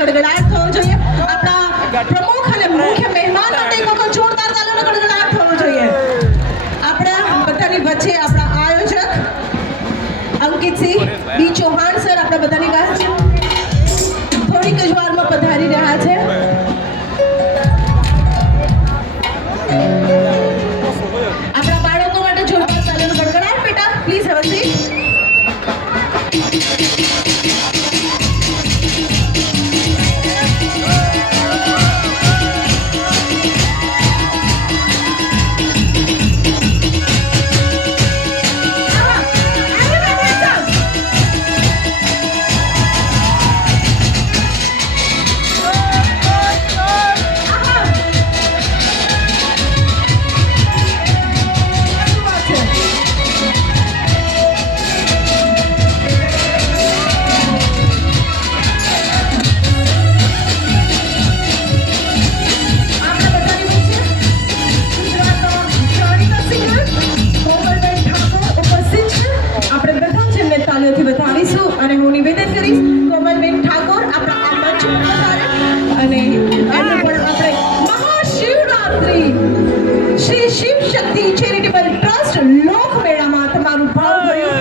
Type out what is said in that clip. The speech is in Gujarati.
ગડગડાટ થવો જોઈએ. આપણા પ્રમુખ અને મુખ્ય મહેમાન માટે એક વખત જોરદાર તાલીઓનો ગડગડાટ થવો જોઈએ. આપણા બધાની વચ્ચે આપણા આયોજક અંકિતસિંહ બી ચૌહાણ સર આપણા બધાની પાસે થોડીક જ વારમાં પધારી રહ્યા છે. આપણા બાળકો માટે જોરદાર તાલીઓનો ગડગડાટ. બેટા પ્લીઝ હેવ અ સીટ. બતાવીશું અને હું નિવેદન કરીશ